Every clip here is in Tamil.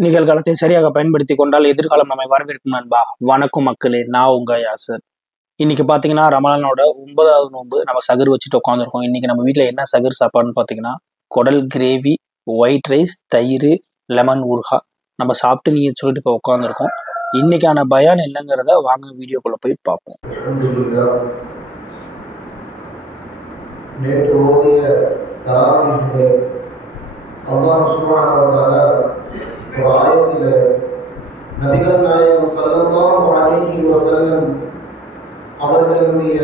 நிகழ்காலத்தை சரியாக பயன்படுத்தி கொண்டால் எதிர்காலம் நம்மை வரவேற்கும் நண்பா. வணக்கம் மக்களே நான் உங்க யாசர். இன்னைக்கு பார்த்தீங்கன்னா ரமலானோட ஒன்பதாவது நோன்பு நம்ம சகர் வச்சுட்டு உட்காந்துருக்கோம் இன்னைக்கு நம்ம வீட்டில் என்ன சகர் சாப்பாடுன்னு பார்த்தீங்கன்னா குடல் கிரேவி ஒயிட் ரைஸ் தயிர் லெமன் ஊர்கா நம்ம சாப்பிட்டு நீங்கள் சொல்லிட்டு இப்போ உட்காந்துருக்கோம் இன்னைக்கான பயான் என்னங்கிறத வாங்க வீடியோக்குள்ள போய் பார்ப்போம் நேற்று ஓதிய தராவிகளை அல்லாஹ் சுப்ஹானஹு ஒரு ஆயத்தில் நபிகள் நாயகம் ஸல்லல்லாஹு அலைஹி வஸல்லம் அவர்களுடைய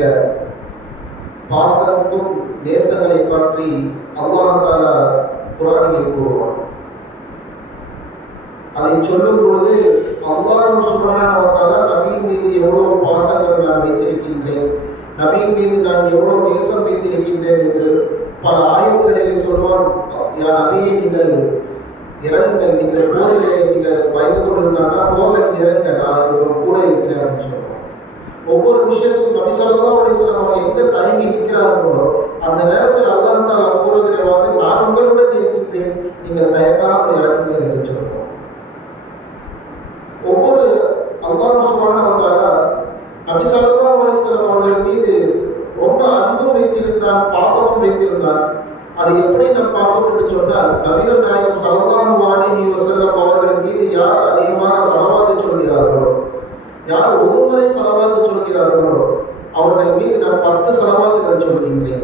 பாசத்தும் நேசங்களை பற்றி அல்லாஹ் குரானிலே கூறுவான். அதை சொல்லும் பொழுது அல்லாஹ் சுப்ஹானஹு நபியின் மீது எவ்வளவு பாசங்கள் நான் வைத்திருக்கின்றேன் நபியின் மீது நான் எவ்வளவு நேசம் வைத்திருக்கின்றேன் என்று பல ஆய்வுகளில் சொல்வான் யா நபியை நீங்கள் இறங்குங்கள். நீங்கள் போரிலே நீங்கள் பயந்து கொண்டிருந்தாங்கன்னா போரில் நீங்கள் இறங்க நான் ஒரு கூட இருக்கிறேன் அப்படின்னு சொல்லுவோம் ஒவ்வொரு விஷயத்துக்கும் நபி சொல்லதான் அலைஹி வஸல்லம் அவங்க எங்க தயங்கி நிற்கிறார்களோ அந்த நேரத்தில் அல்லாஹ் தான் கூறுகிற வந்து நான் உங்களுடன் இருக்கின்றேன். நீங்கள் தயங்காமல் இறங்குங்கள் என்று சொல்லுவோம் ஒவ்வொரு அல்லாஹ் சுப்ஹானஹு வ நபி ஸல்லல்லாஹு அலைஹி அவர்கள் மீது ரொம்ப அன்பும் வைத்திருந்தான் பாசமும் வைத்திருந்தான். அதை எப்படி நாம் பார்க்கணும் என்று சொன்னால் நவீன நாயகம் ஸல்லல்லாஹு அலைஹி வஸல்லம் அவர்கள் மீது யார் அதிகமாக ஸலவாத்து சொல்கிறார்களோ யார் ஒரு முறை ஸலவாத்து சொல்கிறார்களோ அவர்கள் மீது நான் பத்து ஸலவாத்துகள் சொல்கின்றேன்.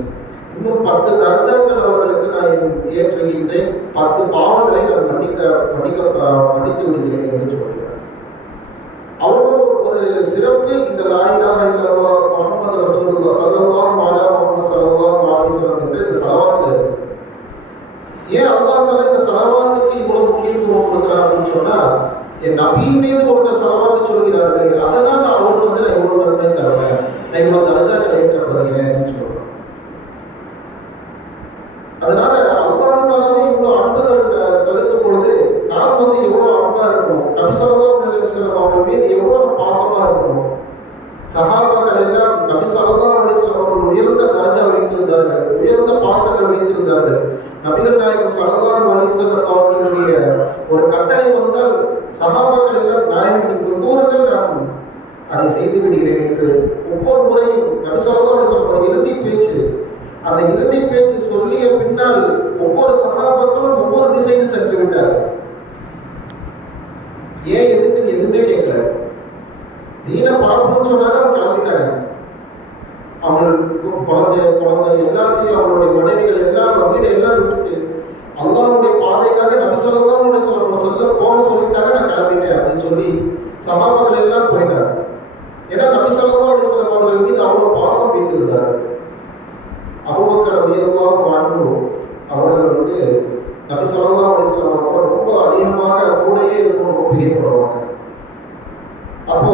இன்னும் பத்து தர்ஜாக்கள் அவர்களுக்கு நான் ஏற்றுகின்றேன். பத்து பாவங்களை நான் மன்னிக்க மன்னிக்க மன்னித்து விடுகிறேன் என்று சொல்கிறார். அவ்வளோ ஒரு சிறப்பு இந்த லாயிலாக இல்லல்லா முகமது ரசூலுல்லாஹ் ஸல்லல்லாஹு மாலா முகமது ஸல்லல்லாஹு மாலி வஸல்லம் என்று இந்த ஸலவாத்தில் இருக்கு ஏன் அல்லாஹ் தஆலா இந்த ஸலவாத்துக்கு இவ்வளவு முக்கியத்துவம் கொடுக்குறார் அப்படின்னு சொன்னா என் நபியின் மீது ஒருத்தர் செலவாத்து சொல்கிறார்களே அதனால் நான் அவருக்கு வந்து நான் இவ்வளவு நன்மை தருவேன் நான் தரஜாக்களை ஏற்ற அப்படின்னு அதனால அல்லாஹ் தஆலாவே இவ்வளவு அன்புகள் செலுத்தும் பொழுது நாம் வந்து எவ்வளவு அன்பா இருக்கணும் நபி ஸல்லல்லாஹு அலைஹி அவங்க மீது எவ்வளவு பாசமா இருக்கணும் சகாபாக்கள் எல்லாம் நபி ஸல்லல்லாஹு அலைஹி அவர்கள் உயர்ந்த தரஜா வைத்திருந்தார்கள் உயர்ந்த பாசங்கள் வைத்திருந்தார்கள். நபிகள் நாயகம் ஸல்லல்லாஹு அலைஹி வஸல்லம் அவர்களுடைய ஒரு கட்டளை வந்தால் சகாபாக்கள் எல்லாம் நாயகம் நீங்கள் கூறுங்கள் நான் அதை செய்து விடுகிறேன் என்று ஒவ்வொரு முறையும் நபி ஸல்லல்லாஹு இறுதி பேச்சு அந்த இறுதி பேச்சு சொல்லிய பின்னால் ஒவ்வொரு சகாபாக்களும் ஒவ்வொரு திசையில் சென்று விட்டார் ஏன் எதுக்கு எதுவுமே கேட்கல. தீன பரப்புன்னு சொன்னாங்க அவங்க கிளம்பிட்டாங்க. அவங்க குழந்தை குழந்தை எல்லாத்தையும் அவங்களுடைய மனைவிகள் எல்லாம் வீடு எல்லாம் விட்டுட்டு அல்லாவுடைய பாதைக்காக நபி ஸல்லல்லாஹு சொல்ல போக சொல்லிட்டாங்க நான் கிளம்பிட்டேன் அப்படின்னு சொல்லி சகாபாக்கள் எல்லாம் போயிட்டாங்க. ஏன்னா நபி ஸல்லல்லாஹு அலைஹி வஸல்லம் அவர்கள் மீது அவ்வளவு பாசம் வைத்திருந்தார்கள். அபூபக்கர் அதிகமாக வாழ்ந்தோம் அவர்கள் வந்து நபி ஸல்லல்லாஹு அலைஹி வஸல்லம் ரொம்ப அதிகமாக கூடயே இருக்கும் ரொம்ப பிரியப்படுவாங்க அப்போ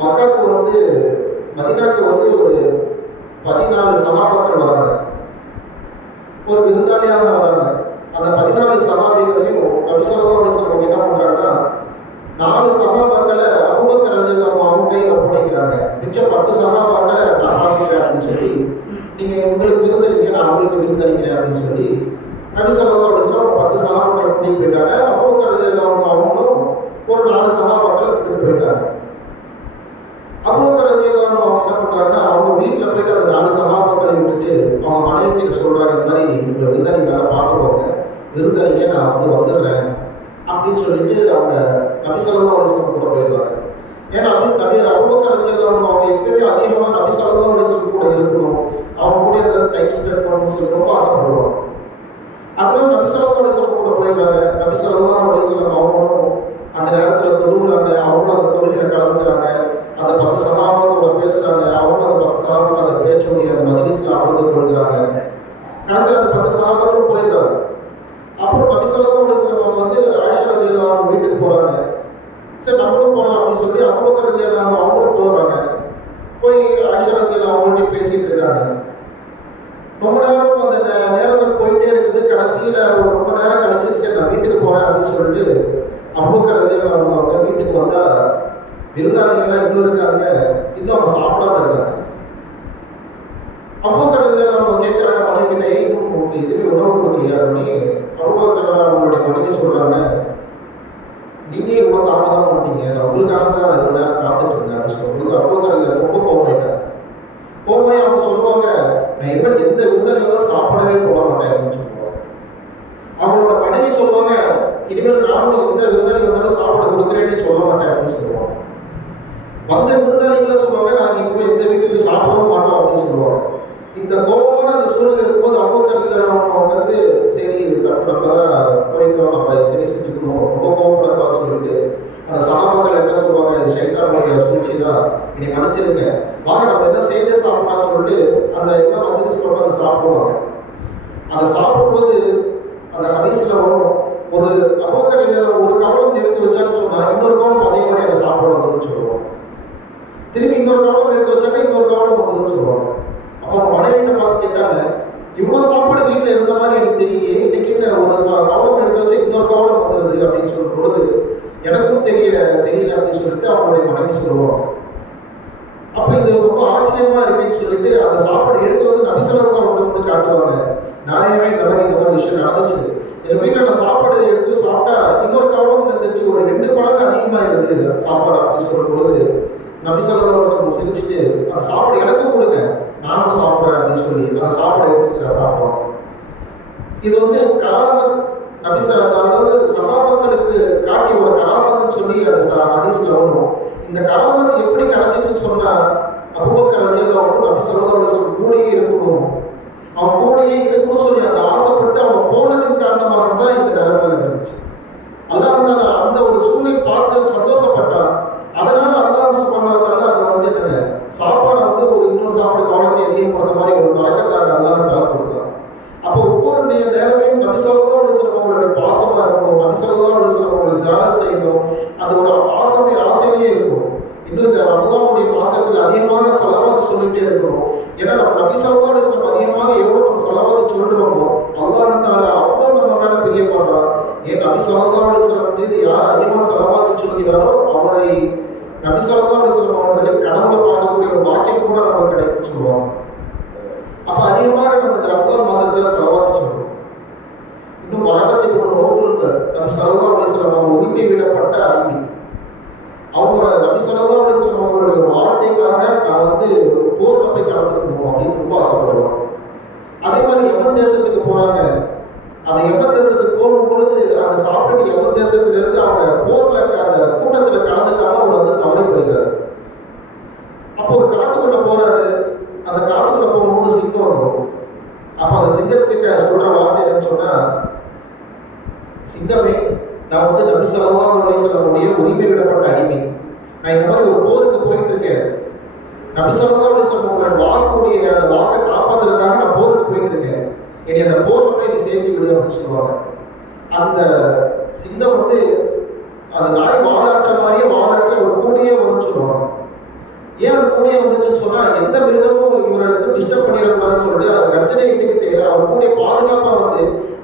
மக்காக்கு வந்து மதினாக்கு வந்து ஒரு பதினாலு சகாபாக்கள் வராங்க ஒரு விருந்தாளியாக வராங்க அந்த பதினாலு சகாபிகளையும் நபி ஸல்லல்லாஹு அலைஹி வஸல்லம் என்ன பண்றாங்கன்னா நாலு சகாபாக்களை அபூபக்கர் ரலியல்லாஹு அவங்க கையில் ஒப்படைக்கிறாங்க மிச்சம் பத்து சகாபாக்களை நான் பார்த்துக்கிறேன் அப்படின்னு சொல்லி நீங்க உங்களுக்கு விருந்தளிங்க நான் உங்களுக்கு விருந்தளிக்கிறேன் அப்படின்னு சொல்லி நபி ஸல்லல்லாஹு அலைஹி வஸல்லம் பத்து சகாபாக்களை கூட்டிட்டு போயிட்டாங்க அபூபக்கர் ரலியல்லாஹு அவங்களும் ஒரு நாலு சகாபாக்களை கூட்டிட்டு போயிட்டாங்க அபூபக்கர் ரலியல்லாஹு அவங்க என்ன பண்றாங்கன்னா அவங்க வீட்டுல போயிட்டு அந்த நாலு சகாபாக்களை விட்டுட்டு அவங்க மனைவி கிட்ட சொல்றாங்க இந்த மாதிரி இந்த விருந்தாளி நல்லா பார்த்துக்கோங்க விருந்தாளிங்க நான் வந்து வந்துடுறேன் அப்படின்னு சொல்லிட்டு அவங்க நபி ஸல்லல்லாஹு கூட போயிடுறாங்க ஏன்னா நபி நபி அபூபக்கர் ரலியல்லாஹு அவங்க எப்பயுமே அதிகமா நபி ஸல்லல்லாஹு அலைஹி கூட இருக்கணும். அவங்க கூட அந்த டைம் ஸ்பெண்ட் பண்ணணும்னு சொல்லி ரொம்ப ஆசைப்படுவாங்க. அதனால நபி ஸல்லல்லாஹு அலைஹி கூட போயிடுறாங்க. நபி ஸல்லல்லாஹு அலைஹி அவங்களும் அந்த நேரத்துல தொழுகிறாங்க அவங்களும் அந்த தொழுகையில கலந்துக்கிறாங்க. அந்த பத்து சகாபாக்கள் கூட பேசுறாங்க. அவங்களும் அந்த பத்து சகாபாக்கள் அந்த பேச்சுடைய அந்த அமர்ந்து கொள்கிறாங்க. கடைசியில் அந்த பத்து சகாபாக்களும் போயிடுறாங்க. அப்புறம் நபி ஸல்லல்லாஹு அலைஹி வந்து ஆயிஷா இல்லாமல் வீட்டுக்கு போறாங்க. சரி நம்மளும் போகலாம் அப்படின்னு சொல்லி அபூபக்கர் ரலியல்லாஹு அன்ஹு அவங்களும் போறாங்க. போய் ஆயிஷா இல்லாமல் அவங்கள்ட்ட பேசிட்டு இருக்காங்க. ரொம்ப நேரம் அந்த நே- நேரங்கள் போயிட்டே இருக்குது. கடைசியில ஒரு ரொம்ப நேரம் கழிச்சு சரி நான் வீட்டுக்கு போறேன் அப்படின்னு சொல்லிட்டு அபூபக்கர் ரலியல்லாஹு அவங்க வீட்டுக்கு வந்தா விருந்தாளிகள்லாம் இன்னும் இருக்காங்க. இன்னும் அவங்க சாப்பிடாம இருக்காங்க. அபூபக்கர் ரலியல்லாஹு கேட்குறாங்க மனைவினை இன்னும் உங்களுக்கு எதுவுமே உணவு கொடுக்கலையா அப்படின்னு அபுபக்கர் அவங்களுடைய மனைவி சொல்கிறாங்க நீங்க ரொம்ப தாமதம் பண்ணிட்டீங்க நான் உங்களுக்காக தான் இவ்வளவு நேரம் காத்துட்டு இருந்தேன் அப்படின்னு சொல்லும்போது அபுபக்கர் இதுல ரொம்ப கோபமாயிட்டாங்க கோபமாய் அவங்க சொல்லுவாங்க நான் இனிமேல் எந்த விருந்தனைகளும் சாப்பிடவே போட மாட்டேன் அப்படின்னு சொல்லுவாங்க அவங்களோட மனைவி சொல்லுவாங்க இனிமேல் நானும் எந்த விருந்தாளி வந்தாலும் சாப்பாடு கொடுக்குறேன்னு சொல்ல மாட்டேன் அப்படின்னு சொல்லுவாங்க வந்த விருந்தாளிகளை சொல்லுவாங்க நாங்க இப்போ எந்த வீட்டுக்கு சாப்பிடவும் மாட்டோம் அப்படின்னு சொல்லுவாங்க இந்த கோபமான அந்த சூழ்நிலை இருக்கும்போது வந்து சரி தப்பு நம்ம தான் போயிட்டோம் நம்ம சரி செஞ்சுக்கணும். ரொம்ப கோபப்படக்கூடாதுன்னு சொல்லிட்டு அந்த சகாபாக்கள் என்ன சொல்லுவாங்க? இது சைத்தானுடைய சூழ்ச்சி தான் இனி மன்னிச்சிருங்க வாங்க நம்ம என்ன செய்தே சாப்பிடலாம்னு சொல்லிட்டு அந்த என்ன மஜ்லிஸ் அதை சாப்பிடுவாங்க. அதை சாப்பிடும்போது அந்த ஹதீஸ்ல வரும் ஒரு அபோக்கரில் ஒரு கவலம் எடுத்து வச்சான்னு சொன்னா இன்னொரு கவலம் அதே மாதிரி அதை சாப்பிடுவாங்கன்னு சொல்லுவோம் திரும்பி இன்னொரு கவலம் எடுத்து வச்சாங்க இன்னொரு கவலம் வந்துன்னு சொல்லுவாங்க அப்போ அவங்க மனைவிட்ட பார்த்து கேட்டாங்க இவ்வளவு சாப்பாடு வீட்டில் இருந்த மாதிரி எனக்கு தெரியலையே இன்னைக்கு என்ன எடுத்து வச்சு இன்னொரு கவலம் வந்துடுது அப்படின்னு சொல்லும் பொழுது எனக்கும் தெரியல தெரியல அப்படின்னு சொல்லிட்டு அவங்களுடைய மனைவி சொல்லுவாங்க. அப்ப இது ரொம்ப ஆச்சரியமா இருக்குன்னு சொல்லிட்டு அந்த சாப்பாடு எடுத்து வந்து நபிசலம் தான் வந்து காட்டுவாங்க. நாயமே இந்த மாதிரி இந்த மாதிரி விஷயம் நடந்துச்சு எங்க வீட்டுல நான் சாப்பாடு எடுத்து சாப்பிட்டா இன்னொரு கவலம் இருந்துச்சு ஒரு ரெண்டு மடங்கு அதிகமா இருந்தது சாப்பாடு அப்படின்னு சொல்லும் பொழுது நபிசலம் சிரிச்சுட்டு அந்த சாப்பாடு எனக்கும் கொடுங்க நானும் சாப்பிட்றேன் அப்படின்னு சொல்லி அந்த சாப்பாடு எடுத்து சாப்பிடுவாங்க இது வந்து கராமத் நபிசல் அதாவது சகாபாக்களுக்கு காட்டிய ஒரு கராமத்துன்னு சொல்லி அந்த ச- ஹதீஸ்ல வரும் இந்த கராமத் எப்படி கிடைச்சிச்சுன்னு சொன்னா அபுபக்கர் ரலியல்லாஹு நபி ஸல்லல்லாஹு அலைஹி வஸல்லம் கூடயே இருக்கணும் அவன் கூடயே இருக்கணும்னு சொல்லி அந்த ஆசைப்பட்டு அவன் போனதின் காரணமாக தான் இந்த நிலைமையில இருந்துச்சு அல்லாஹ் தாலா அந்த ஒரு சூழ்நிலை பார்த்து சந்தோஷப்பட்டான் அதனால அல்லாஹ் சுப்ஹானஹு வ தஆலா அங்க வந்து என்னங்க சாப்பாடை வந்து ஒரு இன்னொரு சாப்பாடு கவனத்தை அதிகம் கொடுத்த மாதிரி ஒரு பறக்கத்தாக அல்லாஹ் தஆலா கொடுத்தான் அப்போ ஒவ்வொரு நே- நேரமும் நபி ஸல்லல்லாஹு அலைஹி வஸல்லம் அவங்களுடைய பாசமா இருக்கணும் நபி ஸல்லல்லாஹு அலைஹி வஸல்லம் அவங்களை ஜியாரத் செய்யணும் அந்த ஒரு ஆசை ஆசையிலே இருக்கும் இன்னும் இந்த ரமதானுடைய மாசத்துல அதிகமாக சலவாத்து சொல்லிட்டே இருக்கணும் ஏன்னா நம்ம நபி ஸல்லல்லாஹு அலைஹி வஸல்லம் அதிகமாக எவ்வளவு நம்ம சலவாத்து சொல்றோமோ அல்லாஹ் தஆலா அவ்வளவு நம்ம மேல பிரியப்படுறார் ஏன் நபி ஸல்லல்லாஹு அலைஹி மீது யார் அதிகமாக செலவாக சொல்கிறாரோ அவரை நபி ஸல்லல்லாஹு அலைஹி வஸல்லம் அவர்களை கனவுல ஒரு வாக்கியம் கூட நமக்கு கிடைக்கும் சொல்லுவாங்க. அப்ப அதிகமாக நம்ம இந்த ரமதான் மாசத்துல செலவாத்து சொல்றோம். இன்னும் வரகத்தை ஒரு நோஃபுல் நபி சல்லா அலிஸ்லாம் அவங்க உரிமை விடப்பட்ட அறிவி. அவங்க நபி சல்லா அலிஸ்லாம் அவங்களுடைய ஒரு வார்த்தைக்காக நான் வந்து ஒரு போர்ல போய் கலந்துக்கணும் அப்படின்னு ரொம்ப ஆசைப்படுவாங்க. அதே மாதிரி எமன் தேசத்துக்கு போறாங்க? அந்த எவன் தேசத்துக்கு போகும் பொழுது அந்த சாப்பிட்டு எவன் தேசத்துல இருந்து அவங்க போர்ல அந்த கூட்டத்துல கலந்துக்காம அவர் வந்து தவறி போயிருக்காரு அப்போ ஒரு காட்டுக்குள்ள போறாரு. அந்த காட்டுக்குள்ள போகும்போது சிங்கம் வந்துடும் அப்ப அந்த சிங்கத்துக்கிட்ட சொல்ற வார்த்தை என்னன்னு சொன்னா சிங்கமே நான் வந்து நபி ஸல்லல்லாஹு அலைஹி சொல்லக்கூடிய உரிமை விடப்பட்ட அடிமை. நான் இந்த மாதிரி ஒரு போருக்கு போயிட்டு இருக்கேன் நபி ஸல்லல்லாஹு அலைஹி சொல்லக்கூடிய வாக்குடைய அந்த வாக்கை காப்பாத்துறதுக்காக நான் போருக்கு போயிட்டு இருக்கேன் என்னை அந்த போர்ல நீ சேர்த்து விடு அப்படின்னு சொல்லுவாங்க. அந்த சிங்கம் வந்து அந்த நாய் வாழாற்ற மாதிரியே வாலாட்டி அவர் கூடயே வரும்னு சொல்லுவாங்க. ஏன் அது கூடயே வந்துச்சுன்னு சொன்னா எந்த மிருகமும் இவரை டிஸ்டர்ப் பண்ணிடக்கூடாதுன்னு சொல்லிட்டு அது கர்ஜனை இட்டுக்கிட்டு அவர் கூடிய பாதுகாப்பா வந்து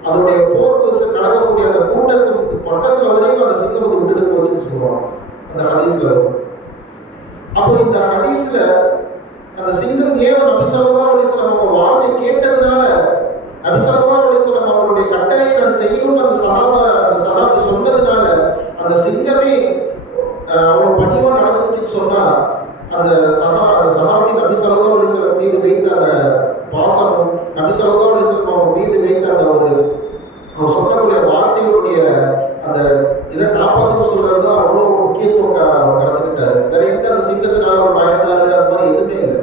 அதோடைய போர் நடக்கக்கூடிய அந்த கூட்டத்துக்கு பக்கத்துல வரைக்கும் அந்த சிங்கம் வந்து விட்டுட்டு போச்சுன்னு சொல்லுவாங்க. அந்த ஹதீஸ்ல. வரும் அப்போ இந்த ஹதீஸ்ல அந்த சிங்கம் ஏன் நபி ஸல்லல்லாஹு அப்படின்னு வஸல்லம் அவங்க வார்த்தை கேட்டதுனால நபி ஸல்லல்லாஹு அலைஹி கட்டளை அவங்களுடைய நான் செய்யணும்னு அந்த சஹாபா அந்த சொன்னதுனால அந்த சிங்கமே அஹ், அவ்வளவு பணிவா நடந்துச்சுன்னு சொன்னா அந்த சஹா அந்த சஹாபி நபி ஸல்லல்லாஹு அலைஹி வஸல்லம் மீது வைத்த அந்த பாசமும் நபி ஸல்லல்லாஹு அலைஹி வஸல்லம் அவங்க மீது வைத்த அந்த ஒரு அவர் சொல்லக்கூடிய வார்த்தைகளுடைய அந்த இதை காப்பாற்றணும் சொல்றது தான் அவ்வளோ முக்கியத்துவம் க- அவர் கடந்துக்கிட்டாரு வேற எந்த அந்த சிங்கத்தினால அவர் பயந்தாரு அது மாதிரி எதுவுமே இல்லை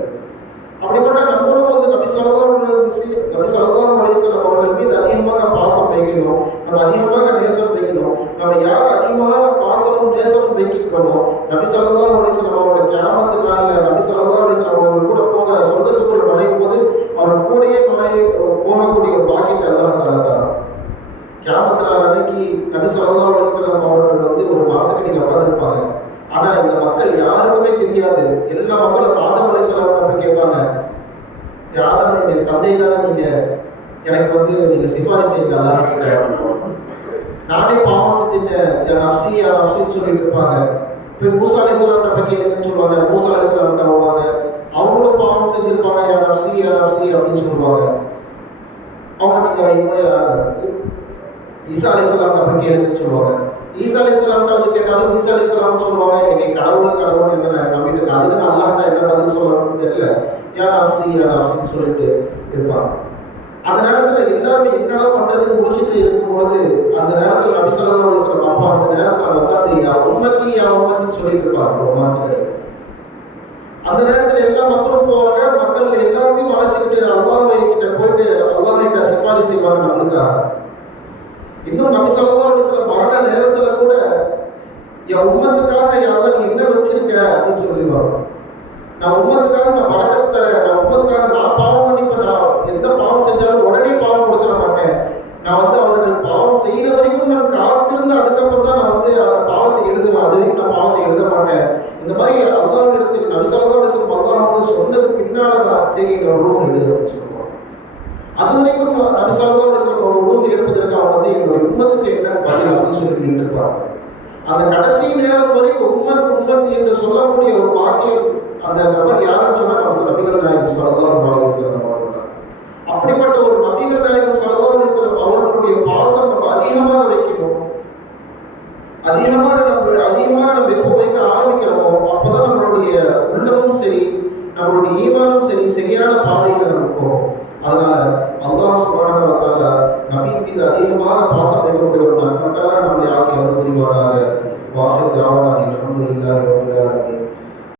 அப்படிப்பட்ட நம்மளும் வந்து நபி ஸல்லல்லாஹு அலைஹி வஸல்லம் நபி ஸல்லல்லாஹு அலைஹி வஸல்லம் அவர்கள் மீது அதிகமாக பாசம் வைக்கணும் நம்ம அதிகமாக நேசம் வைக்கணும் நம்ம யார் அதிகமாக பாசமும் நேசமும் வைக்கின்றோமோ நபி ஸல்லல்லாஹு அலைஹி வஸல்லம் அவர்கள் கியாமத்து நாளில் நபி ஸல்லல்லாஹு அலைஹி வஸல்லம் அவர்கள் கூட போக சொர்க்கத்துக்குள்ள நுழையும் போது அவர் கூடயே நுழை போகக்கூடிய ஒரு பாக்கியத்தை எல்லாம் தரத்தார் கியாமத்து அன்னைக்கு நபி ஸல்லல்லாஹு அலிஸ்லாம் அவர்கள் வந்து ஒரு மரத்துக்கு நீங்க உட்கார்ந்திருப்பாங்க ஆனா இந்த மக்கள் யாருக்குமே தெரியாது. எல்லா மக்களும் ஆதம் அலிஸ்லாம் போய் கேட்பாங்க "ஏ ஆதம் என் தந்தை தானே நீங்க? எனக்கு வந்து நீங்க சிபாரிசு செய்யுங்க நானே பாவம் செஞ்சுட்டேன். என் நப்சி என் நப்சின்னு சொல்லிட்டு இருப்பாங்க. இப்போ மூசா அலைஹிஸ்ஸலாம் போய் கேளுங்கன்னு சொல்லுவாங்க. மூசா அலைஹிஸ்ஸலாம் போவாங்க. அவங்களும் பாவம் செஞ்சிருப்பாங்க. என் நப்சி என் நப்சி அப்படின்னு சொல்லுவாங்க. அவங்க நீங்க இவங்க யாரு? ஈசா அலைஹிஸ்ஸலாம் பற்றி கேளுங்கன்னு சொல்லுவாங்க. ஈசா அலைஹிஸ்ஸலாம்ட்ட வந்து கேட்டாலும் ஈசா அலைஹிஸ்ஸலாம் சொல்லுவாங்க என்னை கடவுள் கடவுள் என்ன நம்பிட்டு இருக்கு அதுக்கு நான் அல்லாஹ்ட்ட என்ன பதில் சொல்லணும்னு தெரியல. ஏன் நாப்சி ஏன் நாப்சின்னு சொல்லிட்டு இருப்பாங்க. அந்த நேரத்துல எல்லாருமே என்னடா பண்றதுன்னு முடிச்சுட்டு இருக்கும் பொழுது அந்த நேரத்துல நபி ஸல்லல்லாஹு அலைஹி அப்பா அந்த நேரத்துல அதை உட்காந்து யா உம்மத்தி யா உம்மத்தின்னு சொல்லிட்டு இருப்பாங்க ஒரு மாதிரி அந்த நேரத்துல எல்லா மக்களும் போவாங்க. மக்கள் எல்லாத்தையும் அழைச்சிக்கிட்டு அல்லாஹ்வை கிட்ட போயிட்டு அல்லாஹை கிட்ட சிபாரிசு செய்வாங்க நம்மளுக்காக. இன்னும் நபி சொல்லலாம் அலைஹி மரண நேரம் கூட என் உம்மத்துக்காக யாரும் நீ என்ன வச்சிருக்க அப்படின்னு சொல்லிடுவாங்க நான் உம்மத்துக்காக நான் பறக்கத் தரேன் நான் உம்மத்துக்காக நான் பாவம் மன்னிப்பேன் நான் எந்த பாவம் செஞ்சாலும் உடனே பாவம் கொடுத்துட மாட்டேன் நான் வந்து அவர்கள் பாவம் செய்யற வரைக்கும் நான் காத்திருந்து அதுக்கப்புறம் தான் நான் வந்து அந்த பாவத்தை எழுதுவேன் அது வரைக்கும் நான் பாவத்தை எழுத மாட்டேன் இந்த மாதிரி அல்லாஹ் இடத்தில் நபிசல்லா அலிஸ்லம் அல்லாஹ் வந்து சொன்னது பின்னால தான் சரி நான் ரூம் எழுது அப்படின்னு சொல்லுவாங்க. அது வரைக்கும் நபிசல்லா அலிஸ்லம் ஒரு ரூம் எடுப்பதற்கு அவங்க வந்து என்னுடைய உண்மத்துக்கு என்ன பதில் அப்படின்னு சொல்லி நின்று இருப்பாங்க அந்த கடைசி நேரம் வரைக்கும் உம்மத் உம்மத் என்று சொல்லக்கூடிய ஒரு பாக்கியம் அந்த நபர் யாரும் சொன்னா நம்ம சில நபிகள் நாயகம் சல்லல்லாஹு அலைஹி சிறந்த அப்படிப்பட்ட ஒரு நபிகள் நாயகம் சல்லல்லாஹு அலைஹி அவர்களுடைய பாசம் நம்ம அதிகமாக வைக்கணும். அதிகமாக